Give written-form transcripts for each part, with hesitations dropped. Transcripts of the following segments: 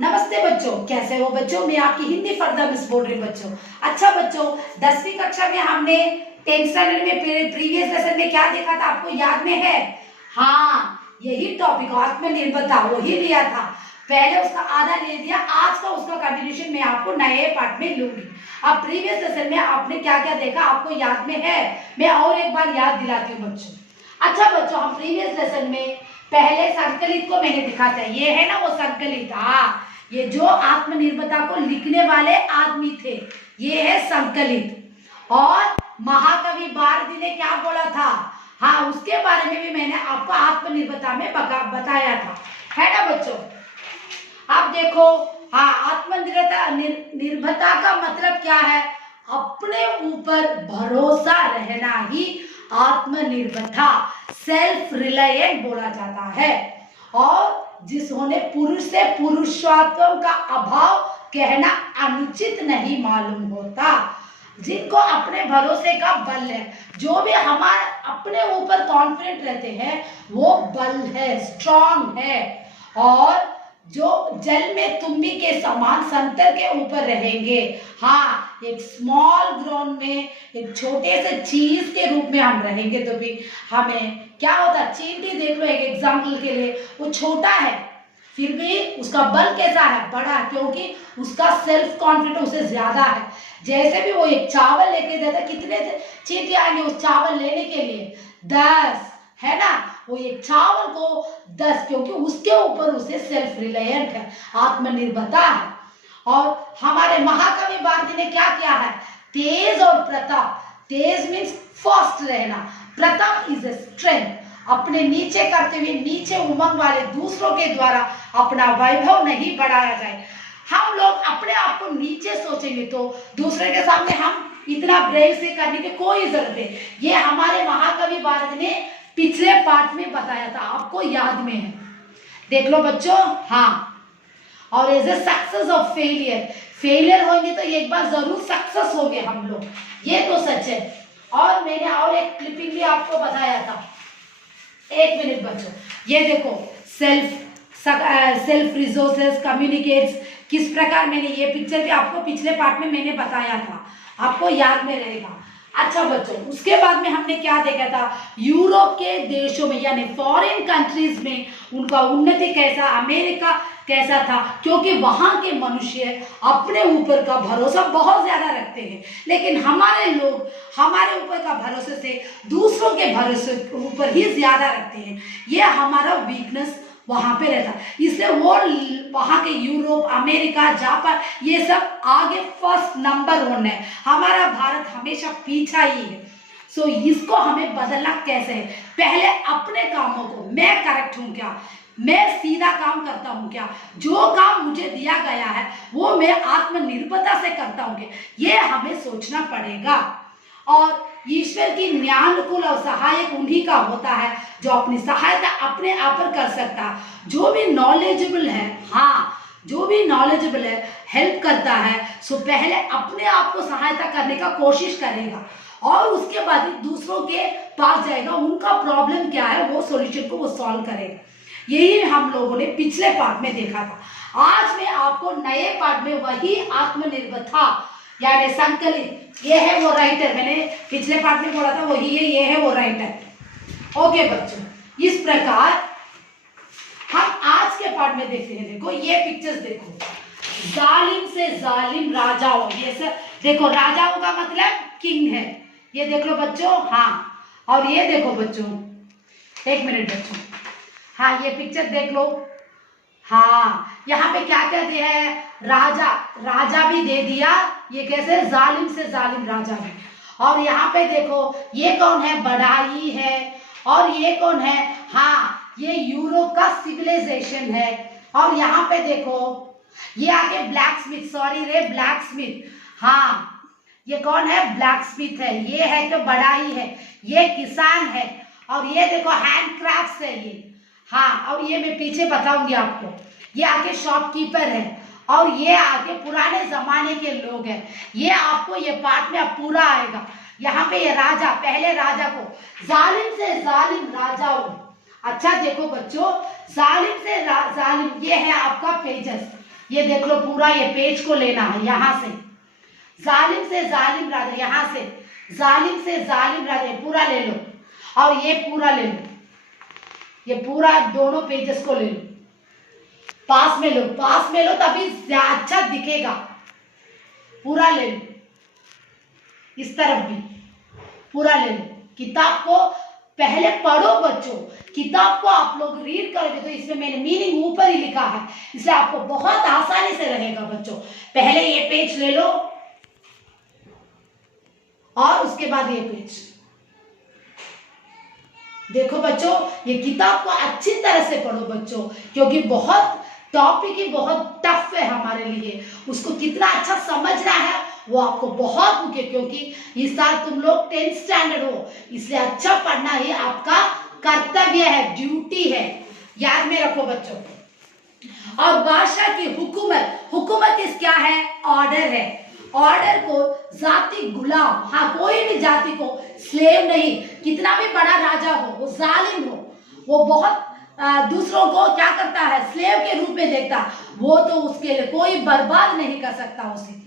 नमस्ते बच्चों, कैसे हो बच्चों। मैं आपकी हिंदी फर्दा मिस बोल रही हूँ बच्चों। अच्छा बच्चों, 10वीं कक्षा में हमने 10th स्टैंडर्ड में प्रीवियस लेसन में क्या देखा था, आपको याद में है? हाँ, यही टॉपिक आत्मनिर्भरता वही लिया था। पहले उसका आधा ले दिया, आज का उसका कंटिन्यूशन मैं आपको नए पार्ट में लूंगी। अब प्रीवियस लेसन में आपने क्या क्या देखा आपको याद में है? मैं और एक बार याद दिलाती हूँ बच्चों। अच्छा बच्चों, हम प्रीवियस लेसन में पहले संकलित को मैंने दिखा था, ये है ना वो संकलित। हाँ, ये जो आत्मनिर्भरता को लिखने वाले आदमी थे, ये है संकलित। और महाकवि भारती ने क्या बोला था, हाँ उसके बारे में भी मैंने आपको आत्मनिर्भरता में बताया था, है ना बच्चों। आप देखो, हाँ निर्भरता का मतलब क्या है? अपने ऊपर भरोसा रहना ही आत्मनिर्भरता, सेल्फ रिलायंट बोला जाता है। और जिन्होंने पुरुष से पुरुषत्व का अभाव कहना अनुचित नहीं मालूम होता, जिनको अपने भरोसे का बल है, जो भी हमारे अपने ऊपर कॉन्फिडेंट रहते हैं वो बल है, स्ट्रांग है। और जो जल में तुम्बी के समान संतर के ऊपर रहेंगे। हाँ, एक स्मॉल ग्राउंड में एक छोटे से चीज के रूप में हम रहेंगे तो भी हमें क्या होता, चींटी देख लो एक एग्जाम्पल के लिए, वो छोटा है फिर भी उसका बल कैसा है, बड़ा, क्योंकि उसका सेल्फ कॉन्फिडेंस उससे ज्यादा है। जैसे भी वो एक चावल लेके जाता, कितने चींटी आएंगे उस चावल लेने के लिए? 10, है ना। वो एक चावल को 10, क्योंकि उसके ऊपर उसे सेल्फ रिलायंट है, आत्मनिर्भरता है। और हमारे महाकवि भारती ने क्या किया है? तेज और प्रताप, तेज मीन्स फास्ट रहना, प्रताप इज ए स्ट्रेंथ, अपने नीचे करते हुए नीचे उमंग वाले दूसरों के द्वारा अपना वैभव नहीं बढ़ाया जाए। हम लोग अपने आप को नीचे सोचेंगे तो दूसरे के सामने हम इतना ब्रेव से करने की कोई जरूरत है। ये हमारे महाकवि भारती ने पिछले पार्ट में बताया था, आपको याद में है, देख लो बच्चों। हाँ, और as a success of failure होंगे तो एक बार जरूर सक्सेस होंगे हम लोग, ये तो सच है। और मैंने और एक क्लिपिंग भी आपको बताया था, एक मिनट बच्चों, ये देखो, सेल्फ रिसोर्सेस कम्युनिकेट्स, किस प्रकार मैंने ये पिक्चर भी आपको पिछले पार्ट में मैंने बताया था, आपको याद में रहेगा। अच्छा बच्चों, उसके बाद में हमने क्या देखा था, यूरोप के देशों में यानी फॉरेन कंट्रीज में उनका उन्नति कैसा, अमेरिका कैसा था, क्योंकि वहां के मनुष्य अपने ऊपर का भरोसा बहुत ज्यादा रखते हैं। लेकिन हमारे लोग हमारे ऊपर का भरोसे से दूसरों के भरोसे ऊपर ही ज्यादा रखते हैं, ये हमारा वीकनेस वहां पे रहता, इसलिए वो वहां के यूरोप, अमेरिका, जापान ये सब आगे फर्स्ट नंबर 1 है, हमारा भारत हमेशा पीछा ही है। सो इसको हमें बदलना कैसे है? पहले अपने कामों को, मैं करेक्ट हूं क्या, मैं सीधा काम करता हूं क्या, जो काम मुझे दिया गया है वो मैं आत्मनिर्भरता से करता हूं क्या, ये हमें सोचना पड़ेगा। और ईश्वर की न्यायानुकूल और सहायक उन्हीं का होता है जो अपनी सहायता अपने आप पर कर सकता है। जो भी नॉलेजेबल है, हाँ जो भी नॉलेजेबल है, हेल्प करता है, सो पहले अपने आप को सहायता करने का कोशिश करेगा और उसके बाद दूसरों के पास जाएगा, उनका प्रॉब्लम क्या है वो सॉल्यूशन को वो सॉल्व करेगा। यही हम लोगों ने पिछले पार्ट में देखा था। आज मैं आपको नए पार्ट में वही आत्मनिर्भरता यानी संकलित, ये है वो राइटर, मैंने पिछले पार्ट में बोला था वही है, ये है वो राइटर। ओके बच्चों, इस प्रकार हम आज के पार्ट में देखते हैं। देखो ये पिक्चर्स देखो, जालिम से जालिम राजाओं, ये सब देखो, राजाओं का मतलब किंग है, ये देख लो बच्चों। हाँ, और ये देखो बच्चों, एक मिनट बच्चों, हाँ ये पिक्चर देख लो। हाँ, यहाँ पे क्या क्या दिया है, राजा भी दे दिया, ये कैसे, जालिम से जालिम राजा भी। और यहाँ पे देखो ये कौन है, बढ़ाई है, और ये कौन है, हाँ ये यूरोप का सिविलाइजेशन है। और यहाँ पे देखो ये आगे ब्लैक स्मिथ, सॉरी रे ब्लैक स्मिथ, हाँ ये कौन है, ब्लैक स्मिथ है, ये है तो बढ़ाई है, ये किसान है। और ये देखो हैंडक्राफ्ट्स है ये, हाँ और ये मैं पीछे बताऊंगी आपको, ये आगे शॉपकीपर है, और ये आगे पुराने जमाने के लोग हैं, ये आपको ये पार्ट में अब पूरा आएगा। यहाँ पे ये राजा, पहले राजा को जालिम से जालिम राजाओं। अच्छा देखो बच्चों, जालिम से जालिम, ये है आपका पेजेस, ये देख लो पूरा ये पेज को लेना है, यहां से जालिम राजा, यहां से जालिम राजा पूरा ले लो, और ये पूरा ले लो, ये पूरा दोनों पेजेस को ले लो, पास में लो तभी अच्छा दिखेगा। पूरा ले लो, इस तरफ भी पूरा ले लो। किताब को पहले पढ़ो बच्चों, किताब को आप लोग रीड करोगे तो इसमें मैंने मीनिंग ऊपर ही लिखा है, इसलिए आपको बहुत आसानी से रहेगा बच्चों। पहले ये पेज ले लो और उसके बाद ये पेज देखो बच्चों। ये किताब को अच्छी तरह से पढ़ो बच्चों, क्योंकि बहुत टॉपिक ही बहुत टफ है हमारे लिए, उसको कितना अच्छा समझना है वो आपको बहुत मुख्य, क्योंकि इस साल तुम लोग 10th स्टैंडर्ड हो, इसलिए अच्छा पढ़ना ही आपका कर्तव्य है, ड्यूटी है, याद में रखो बच्चों। और बादशाह की हुकूमत इस क्या है? ऑर्डर है। ऑर्डर को जाति गुलाम, हाँ कोई भी जाति को स्लेव नहीं, कितना भी बड़ा राजा हो, वो जालिम हो, वो बहुत दूसरों को क्या करता है? स्लेव के रूप में देखता, वो तो उसके लिए कोई बर्बाद नहीं कर सकता उसे,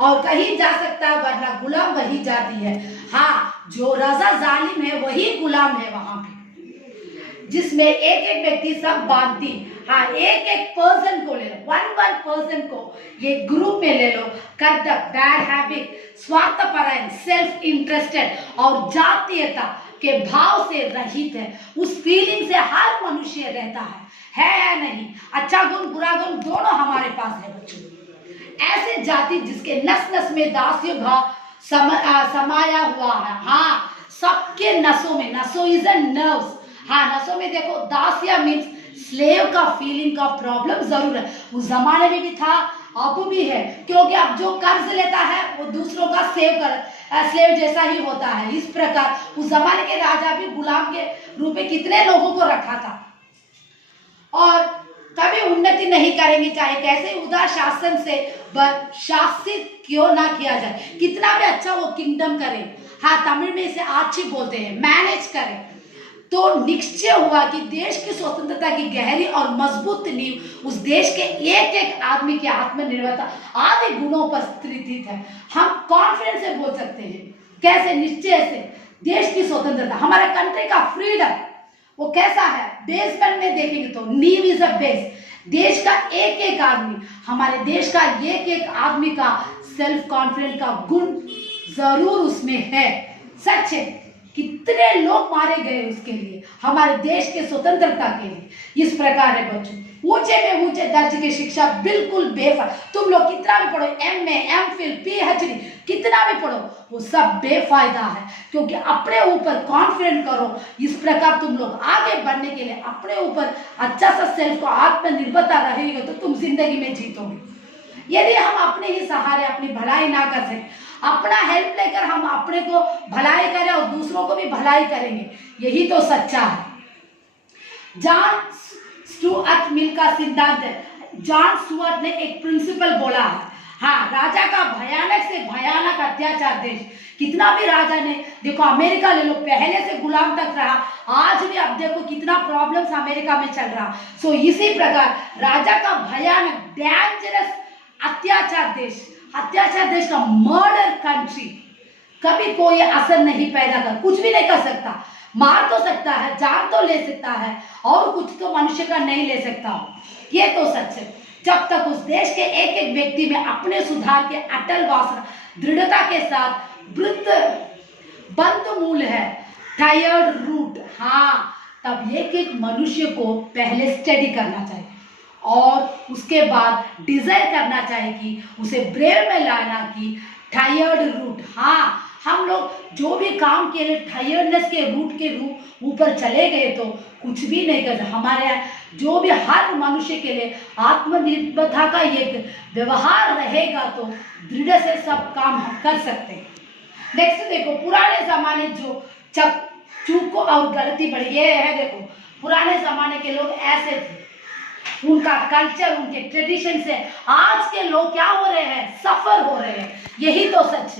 और कहीं जा सकता है, वरना गुलाम वही जाती है। हाँ, जो राजा जालिम है वही गुलाम है वहां पे, जिसमें एक एक व्यक्ति सब बांधती। हाँ, एक एक पर्सन को ले लो, वन पर्सन को ये ग्रुप में ले लो। कर्तव्य, बैड हैबिट, स्वार्थपरायण, सेल्फ इंटरेस्टेड और जातीयता के भाव से रहित है, उस फीलिंग से हर मनुष्य रहता है नहीं? अच्छा गुण बुरा गुण दोनों हमारे पास है बच्चों। ऐसे जाति जिसके नस नस में दास्य भाव समाया हुआ है। हाँ, सबके नसों में, नसों इज अ नर्व्स। हाँ, नसों में देखो, दास्य मीन्स स्लेव का फीलिंग का प्रॉब्लम जरूर है, उस जमाने में भी था, अब भी है, क्योंकि अब जो कर्ज लेता है वो दूसरों का स्लेव जैसा ही होता है। इस प्रकार उस जमाने के राजा भी गुलाम के रूप में कितने लोगों को रखा था, और कभी उन्नति नहीं करेंगे, चाहे कैसे उदार शासन से शासित क्यों ना किया जाए, कितना भी अच्छा वो किंगडम करे। हाँ, तमिल में इसे आची बोलते हैं, मैनेज करें, तो निश्चय हुआ कि देश की स्वतंत्रता की गहरी और मजबूत नींव उस देश के एक एक आदमी की आत्मनिर्भरता आदि गुणों पर स्थित है। हम कॉन्फिडेंस से बोल सकते हैं, कैसे? निश्चय से। देश की स्वतंत्रता, हमारे कंट्री का फ्रीडम वो कैसा है? बेसमेंट में देखेंगे तो नींव इज अ बेस। देश का एक एक आदमी, हमारे देश का एक एक आदमी का सेल्फ कॉन्फिडेंस का गुण जरूर उसमें है। सच है, कितने लोग मारे गए उसके लिए, हमारे देश के स्वतंत्रता के लिए। इस प्रकार है बच्चों, ऊंचे में ऊंचे दर्ज की शिक्षा बिल्कुल बेफायदा। तुम लोग कितना भी पढ़ो, MA, MPhil, PhD कितना भी पढ़ो, वो सब बेफायदा है, क्योंकि अपने ऊपर कॉन्फिडेंट करो। इस प्रकार तुम लोग आगे बढ़ने के लिए अपने ऊपर अच्छा सा सेल्फ को आत्मनिर्भरता रहेगा तो तुम जिंदगी में जीतोगे। यदि हम अपने ही सहारे अपनी भलाई ना कर सके, अपना हेल्प लेकर हम अपने को भलाई करें और दूसरों को भी भलाई करेंगे, यही तो सच्चा है। जॉन स्टुअर्ट मिल का सिद्धांत है। जॉन स्टुअर्ट ने एक प्रिंसिपल बोला है, हाँ, राजा का भयानक से भयानक अत्याचार देश, कितना भी राजा ने, देखो अमेरिका ले लो, पहले से गुलाम तक रहा, आज भी अब देखो कितना प्रॉब्लम्स अमेरिका में चल रहा। सो इसी प्रकार राजा का भयानक डेंजरस अत्याचार देश का मर्डर कंट्री कभी कोई असर नहीं पैदा कर, कुछ भी नहीं कर सकता, मार तो सकता है, जान तो ले सकता है, और कुछ तो मनुष्य का नहीं ले सकता। ये तो सच है। जब तक उस देश के एक एक व्यक्ति में अपने सुधार के अटल वासना दृढ़ता के साथ बंद मूल है, टायर्ड रूट, हाँ, तब एक एक मनुष्य को पहले स्टडी करना चाहिए और उसके बाद डिजायर करना चाहिए कि उसे ब्रेव में लाना कि टायर्ड रूट। हाँ, हम लोग जो भी काम के लिए टायर्डनेस के रूट के रूप ऊपर चले गए तो कुछ भी नहीं कर सकते। हमारे यहाँ जो भी हर मनुष्य के लिए आत्मनिर्भरता का एक व्यवहार रहेगा तो दृढ़ से सब काम हम कर सकते हैं। नेक्स्ट देखो, पुराने जमाने जो चूक और गलती बढ़ी, ये है देखो, पुराने जमाने के लोग ऐसे थे, उनका कल्चर, उनके ट्रेडिशन से आज के लोग क्या हो रहे हैं? सफर हो रहे हैं। यही तो सच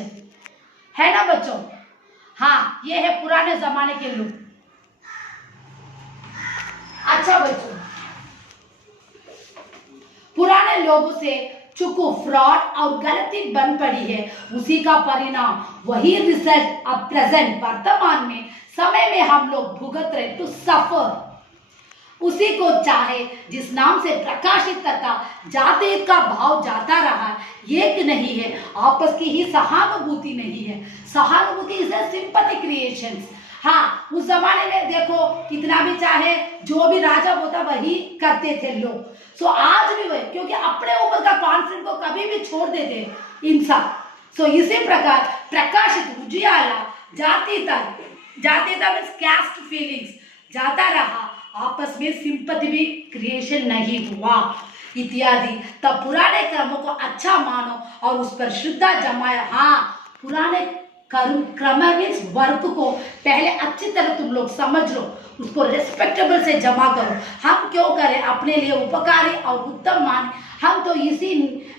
है ना बच्चों? हाँ, ये है पुराने जमाने के लोग। अच्छा बच्चों, पुराने लोगों से चूको फ्रॉड और गलती बन पड़ी है, उसी का परिणाम वही रिजल्ट अब प्रेजेंट वर्तमान में समय में हम लोग भुगत रहे टू सफर। उसी को चाहे जिस नाम से प्रकाशित तथा जातीय का भाव जाता रहा, एक नहीं है, आपस की ही सहानुभूति नहीं है। सहानुभूति इज ए सिंपैथी क्रिएशंस। हाँ, उस जमाने में देखो कितना भी चाहे जो भी राजा होता वही करते थे लोग। सो आज भी वही, क्योंकि अपने ऊपर का कॉन्फिडेंस को कभी भी छोड़ देते इंसान। सो इसी प्रकार प्रकाशित उजियाला जातीयता मीन्स कैस्ट फीलिंग्स जाता रहा, आपस में सिंपैथी भी क्रिएशन नहीं हुआ इत्यादि। तब पुराने कर्मों को अच्छा मानो और उस पर श्रद्धा जमाया। हाँ, पुराने क्रम मीन्स वर्क को पहले अच्छी तरह तुम लोग समझ लो, उसको रेस्पेक्टेबल से जमा करो। हम क्यों करें, अपने लिए उपकारी और उत्तम माने। हम तो इसी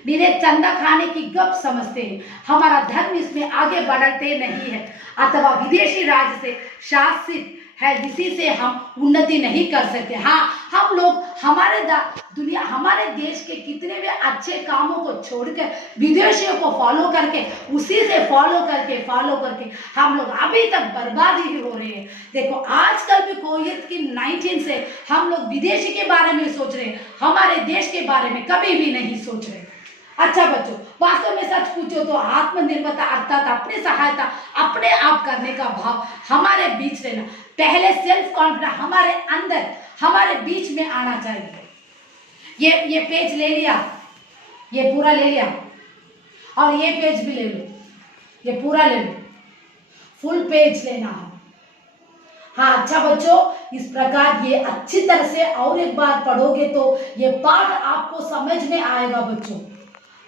निरे चंदा खाने की गप समझते हैं, हमारा धर्म इसमें आगे बढ़ते नहीं है, अथवा विदेशी राज्य से शासित है जिसी से हम उन्नति नहीं कर सकते। हाँ, हम लोग हमारे देश के कितने भी अच्छे कामों को छोड़कर विदेशियों को फॉलो करके उसी से फॉलो करके हम लोग अभी तक बर्बाद ही हो रहे हैं। देखो आजकल भी कोविड की 19 से हम लोग विदेशी के बारे में सोच रहे हैं, हमारे देश के बारे में कभी भी नहीं सोच रहे। अच्छा बच्चों, वास्तव में सच पूछो तो आत्मनिर्भरता अर्थात अपनी सहायता अपने आप करने का भाव हमारे बीच रहना, पहले सेल्फ कॉन्फिडेंस हमारे अंदर हमारे बीच में आना चाहिए। ये पेज ले लिया, ये पूरा ले लिया, और ये पेज भी ले लो, ये पूरा ले लो, फुल पेज लेना है। हाँ अच्छा बच्चों, इस प्रकार ये अच्छी तरह से और एक बार पढ़ोगे तो ये पाठ आपको समझ में आएगा बच्चों।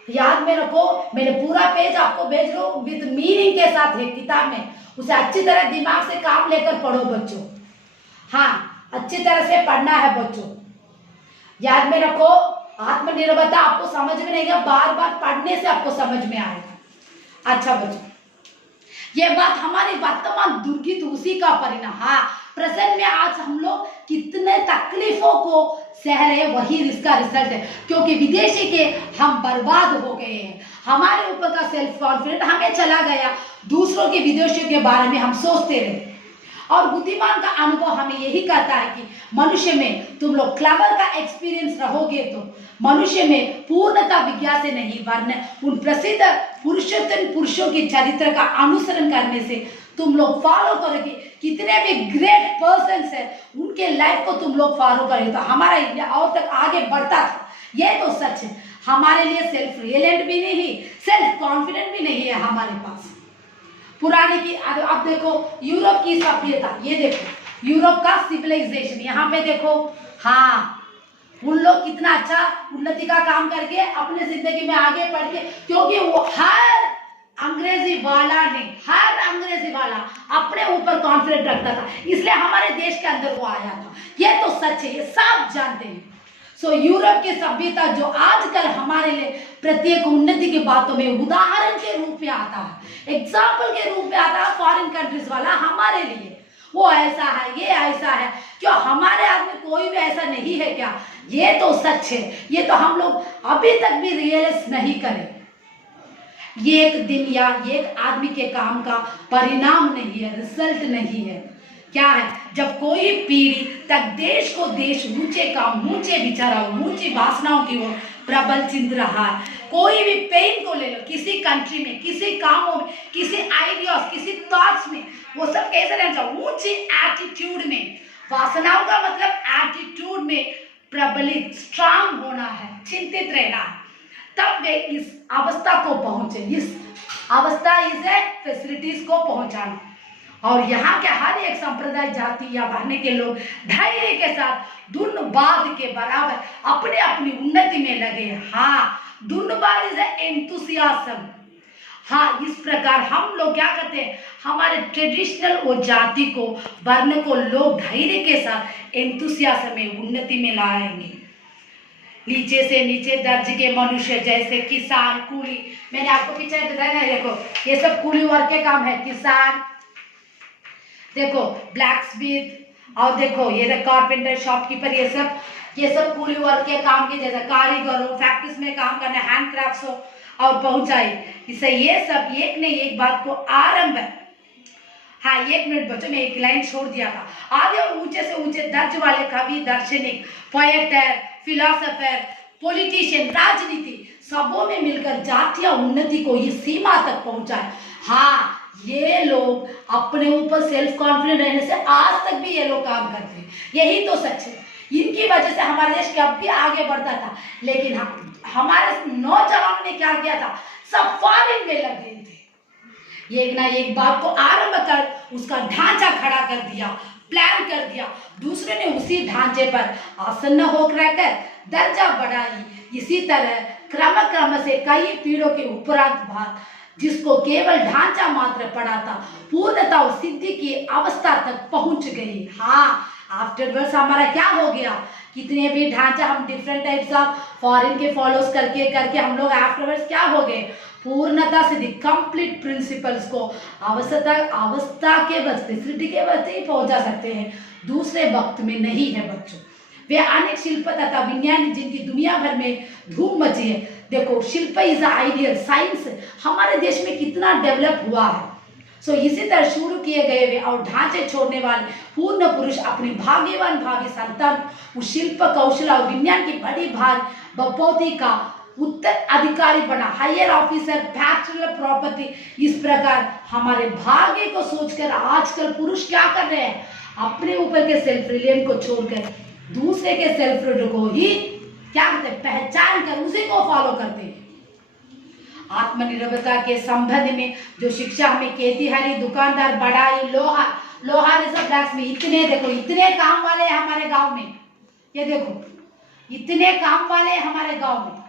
याद में रखो, मैंने पूरा पेज आपको भेज लो विद मीनिंग के साथ है किताब में, उसे अच्छी तरह दिमाग से काम लेकर पढ़ो बच्चों। हाँ, अच्छी तरह से पढ़ना है बच्चों। याद में रखो, आत्मनिर्भरता आपको समझ में नहीं आएगा, बार बार पढ़ने से आपको समझ में आएगा। अच्छा बच्चों, ये बात हमारी वर्तमान दुर्गति उसी का परिणाम। हाँ, प्रेजेंट में आज हम लोग कितने तकलीफों को सह रहे, वही इसका रिजल्ट है, क्योंकि विदेशी के हम बर्बाद हो गए हैं। हमारे ऊपर का सेल्फ कॉन्फिडेंस हमें चला गया, दूसरों के विदेशियों के बारे में हम सोचते रहे। और बुद्धिमान का अनुभव हमें यही कहता है कि मनुष्य में तुम लोग क्लेवर का एक्सपीरियंस रहोगे तो मनुष्य में पूर्णता विज्ञान से नहीं, वरना उन प्रसिद्ध पुरुषोत्तम पुरुषों के चरित्र का अनुसरण करने से तुम लोग फॉलो करोगे। कितने भी ग्रेट पर्सन्स है उनके लाइफ को तुम लोग फॉलो करोगे तो हमारा इंडिया और तक आगे बढ़ता था। ये तो सच है। हमारे लिए सेल्फ रियलेंट भी नहीं, सेल्फ कॉन्फिडेंट भी नहीं है हमारे पास। पुराने की अब देखो यूरोप की सभ्यता, ये देखो यूरोप का सिविलाइजेशन, यहाँ पे देखो। हाँ, उन लोग कितना अच्छा उन्नति का काम करके अपने जिंदगी में आगे बढ़ के, क्योंकि वो हर अंग्रेजी वाला अपने ऊपर कॉन्फिडेंट रखता था, इसलिए हमारे देश के अंदर वो आया था। ये तो सच है, ये सब जानते हैं। सो यूरोप की सभ्यता जो आजकल हमारे लिए प्रत्येक उन्नति की बातों में उदाहरण के रूप में आता है, एग्जाम्पल के रूप में आता है, फॉरेन कंट्रीज वाला हमारे लिए वो ऐसा है, ये ऐसा है, क्यों हमारे आदमी कोई भी ऐसा नहीं है क्या? ये तो सच है, ये तो हम लोग अभी तक भी रियलाइज नहीं करें। ये एक दिन या एक आदमी के काम का परिणाम नहीं है, रिजल्ट नहीं है। क्या है? जब कोई पीढ़ी तक देश को देश ऊंचे काम, ऊंचे विचारों, ऊंची वासनाओं की ओर प्रबल चिंत रहा है। कोई भी पेन को ले लो, किसी कंट्री में, किसी कामों में, किसी आइडियाज, किसी थॉट्स में, वो सब कैसे रहना चाहिए? ऊंची एटीट्यूड में। वासनाओं का मतलब एटीट्यूड में प्रबलित, स्ट्रांग होना है, चिंतित रहना है, तब वे इस अवस्था को पहुंचे। इस अवस्था इस फैसिलिटीज को पहुंचाना। और यहाँ के हर एक संप्रदाय, जाति या वर्ण के लोग धैर्य के साथ दुर्नबाद के बराबर अपने अपनी उन्नति में लगे। हाँ, दुर्नबाद इज एंथुसियाज्म। हाँ, इस प्रकार हम लोग क्या करते हैं, हमारे ट्रेडिशनल और जाति को, वर्ण को लोग धैर्य के साथ एंथुसियाज्म में, उन्नति में लाएंगे। नीचे से नीचे दर्ज के मनुष्य जैसे किसान, कूली, मैंने आपको पीछे बताया ना, देखो ये सब कूली वर्ग के काम है। किसान, देखो ब्लैक स्मिथ, और देखो ये कारपेंटर, शॉपकीपर, ये सब ये सब कूली वर्क के काम के जैसे कारीगर हो, फैक्ट्रीज में काम करने, हैंडक्राफ्ट्स हो और पहुंचाई। इससे ये सब एक ने एक बात को आरंभ है। हाँ, 1 मिनट बच्चों, मैं एक लाइन छोड़ दिया था। आगे और ऊंचे से ऊंचे दर्ज वाले कवि, दार्शनिक, पोएटर, फिलोसोफर, पॉलिटिशियन, राजनीति सबों में मिलकर जातीय उन्नति को इस सीमा तक पहुंचाए। हाँ, ये लोग अपने ऊपर सेल्फ कॉन्फिडेंट रहने से आज तक भी ये लोग काम करते हैं। यही तो सच है। इनकी वजह से हमारा देश कब भी आगे बढ़ता था, लेकिन हमारे नौजवानों ने क्या किया था, सब फॉरेन में लग गए थे। एक ना एक बात को आरंभ कर उसका ढांचा खड़ा कर दिया, प्लान कर दिया, दूसरे ने उसी ढांचे पर आसन्न होकर रहकर दर्जा बढ़ाई। इसी तरह क्रम से कई पीढ़ों के उपरांत बात जिसको केवल ढांचा मात्र पड़ा था, पूर्णता और सिद्धि की अवस्था तक पहुंच गई। हाँ, आफ्टरवर्ड्स हमारा क्या हो गया, कितने भी ढांचा हम डिफरेंट टाइप्स ऑफ फॉरेन के फॉलोज करके करके हम लोग आफ्टरवर्ड्स क्या हो गए, पूर्णता सिद्धि, कंप्लीट प्रिंसिपल्स को अवस्था के बस्ते, सिद्धि के बस्ते ही पहुंचा सकते हैं, दूसरे वक्त में नहीं है बच्चों। वे अनेक शिल्प तथा विज्ञान जिनकी दुनिया भर में धूम मची है। देखो, शिल्प इज आइडियल, साइंस हमारे देश में कितना डेवलप हुआ है। इसी तरह शुरू किए गए वे और ढांचे छोड़ने वाले पूर्ण पुरुष अपने भाग्यवान भावी संतान उस शिल्प कौशल और विज्ञान की बड़ी भार बपौती का उत्तराधिकारी बना, हायर ऑफिसर, बैचलर प्रॉपर्टी। इस प्रकार हमारे भाग्य को सोचकर आजकल पुरुष क्या कर रहे हैं, अपने ऊपर के सेल्फ रिलियंस को छोड़कर दूसरे के सेल्फ को ही क्या करते हैं, पहचान कर उसी को फॉलो करते हैं। आत्मनिर्भरता के संबंध में जो शिक्षा हमें खेतीहरी, दुकानदार, बढ़ाई, लोहार सब ब्लैक्स में इतने देखो, इतने काम वाले हैं हमारे गांव में। ये देखो, इतने काम वाले हैं हमारे गांव में।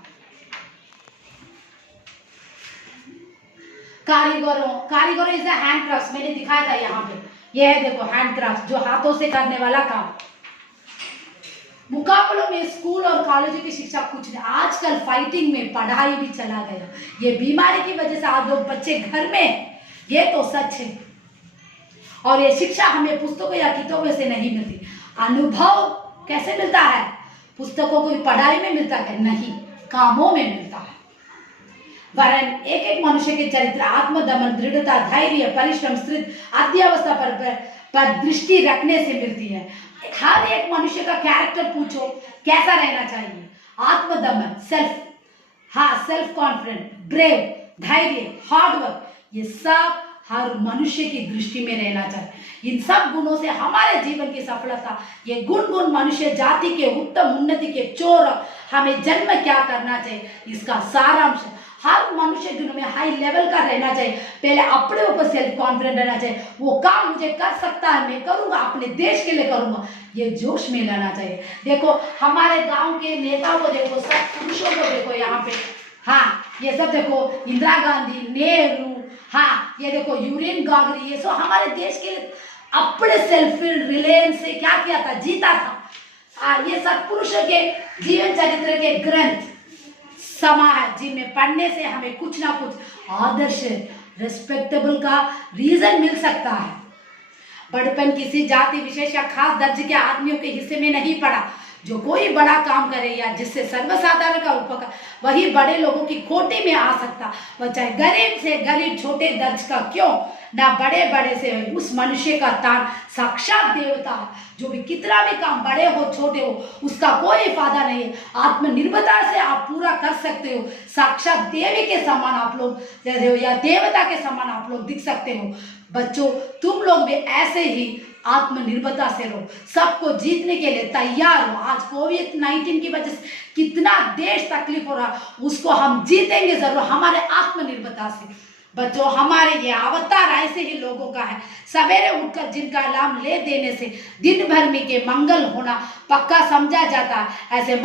कारीगरों इज हैंडक्राफ्ट, मैंने दिखाया था यहाँ पे। ये है देखो हैंडक्राफ्ट, जो हाथों से करने वाला काम। मुकाबलों में स्कूल और कॉलेज की शिक्षा कुछ नहीं, आजकल फाइटिंग में पढ़ाई भी चला गया। ये बीमारी की वजह से आज लोग बच्चे घर में, ये तो सच है। और ये शिक्षा हमें पुस्तकों या किताबों से नहीं मिलती। अनुभव कैसे मिलता है, पुस्तकों को पढ़ाई में मिलता है नहीं, कामों में मिलता है। वरन एक एक मनुष्य के चरित्र, आत्मदमन, दृढ़ता, धैर्य, परिश्रम, अध्यवस्था पर दृष्टि रखने से मिलती है। हर एक मनुष्य का कैरेक्टर पूछो कैसा रहना चाहिए, आत्मदमन, सेल्फ कॉन्फिडेंट, ब्रेव, धैर्य, हार्डवर्क, ये सब हर मनुष्य की दृष्टि में रहना चाहिए। इन सब गुणों से हमारे जीवन की सफलता, ये गुण मनुष्य जाति के उत्तम उन्नति के चोर हमें जन्म क्या करना चाहिए, इसका सारांश। हर मनुष्य जीवन में हाई लेवल का रहना चाहिए। पहले अपने ऊपर सेल्फ कॉन्फिडेंट रहना चाहिए, वो काम मुझे कर सकता है, मैं करूंगा, अपने देश के लिए करूंगा, ये जोश में लाना चाहिए। देखो हमारे गांव के नेताओं को देखो, सब पुरुषों को देखो यहाँ पे। हाँ, ये सब देखो, इंदिरा गांधी, नेहरू, हाँ ये देखो यूरेन गागरी, ये सब हमारे देश के लिए अपने सेल्फ रिलायंस से क्या किया था, जीता था। ये सब पुरुषों के जीवन चरित्र के ग्रंथ समा है, जिनमें पढ़ने से हमें कुछ ना कुछ आदर्श, रिस्पेक्टेबल का रीजन मिल सकता है। बड़पन किसी जाति विशेष या खास दर्जे के आदमियों के हिस्से में नहीं पड़ा। जो कोई बड़ा काम करे या जिससे सर्वसाधारण का उपकार, वही बड़े लोगों की कोटि में आ सकता। वह चाहे गरीब से गरीब, छोटे दर्ज का क्यों ना, बड़े बड़े से उस मनुष्य का तान साक्षात देवता है। जो भी कितना भी काम बड़े हो छोटे हो, उसका कोई फायदा नहीं है। आत्मनिर्भरता से आप पूरा कर सकते हो। साक्षात देवी के समान आप लोग जैसे हो या देवता के समान आप लोग दिख सकते हो। बच्चों, तुम लोग भी ऐसे ही आत्मनिर्भरता से रहो, सबको जीतने के लिए तैयार हो। आज कोविड-19 की वजह से कितना देश तकलीफ हो रहा, उसको हम जीतेंगे जरूर हमारे आत्मनिर्भरता से। बच्चों, हमारे ये अवतार ऐसे ही लोगों का है, सवेरे उठकर जिनका अलार्म ले देने से दिन भर में के मंगल होना पक्का समझा जाता है। ऐसे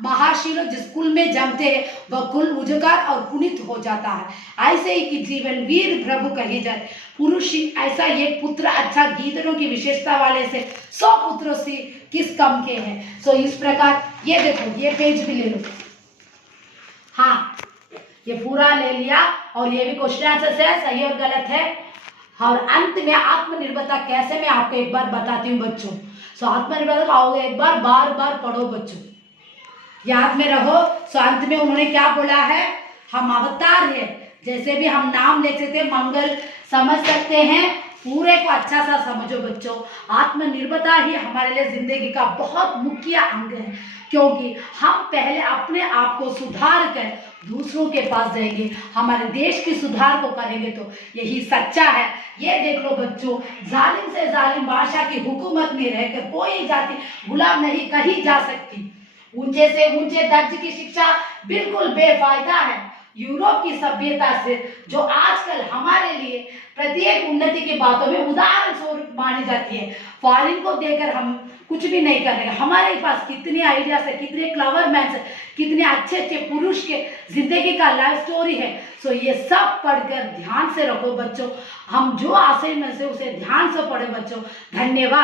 महाशिरों जिस कुल में जमते हैं, वह कुल उजगार और पुनीत हो जाता है। ऐसे ही कि जीवन वीर प्रभु कही जाए। पुरुष ऐसा ये पुत्र अच्छा गीतों की विशेषता वाले से 100 पुत्रों से किस कम के हैं। इस प्रकार ये देखो, ये पेज भी ले लो। हाँ, ये पूरा ले लिया और ये भी क्वेश्चन आंसर है, सही और गलत है। और अंत में आत्मनिर्भरता कैसे, मैं आपको एक बार बताती हूँ बच्चों। सो आत्मनिर्भर आओगे एक बार, बार बार पढ़ो बच्चों, याद में रहो। सो अंत में उन्होंने क्या बोला है, हम अवतार है, जैसे भी हम नाम ले सकते हैं, मंगल समझ सकते हैं, पूरे को अच्छा सा समझो बच्चों। आत्मनिर्भरता ही हमारे लिए जिंदगी का बहुत मुख्य अंग है, क्योंकि हम पहले अपने आप को सुधार कर दूसरों के पास जाएंगे, हमारे देश की सुधार को करेंगे, तो यही सच्चा है। ये देख लो बच्चों, जालिम से जालिम बादशाह की हुकूमत में रहकर कोई जाति गुलाम नहीं कही जा सकती। ऊंचे से ऊंचे दर्ज की शिक्षा बिल्कुल बेफायदा है। यूरोप की सभ्यता से जो आजकल हमारे लिए प्रत्येक उन्नति की बातों में उदाहरण स्वरूप मानी जाती है, फॉरेन को देखकर हम कुछ भी नहीं करेंगे। हमारे पास कितने आइडियाज है, कितने क्लेवर मैन है, कितने अच्छे अच्छे पुरुष के जिंदगी का लाइफ स्टोरी है। सो ये सब पढ़कर ध्यान से रखो बच्चों, हम जो असाइनमेंट है उसे ध्यान से पढ़े बच्चों। धन्यवाद।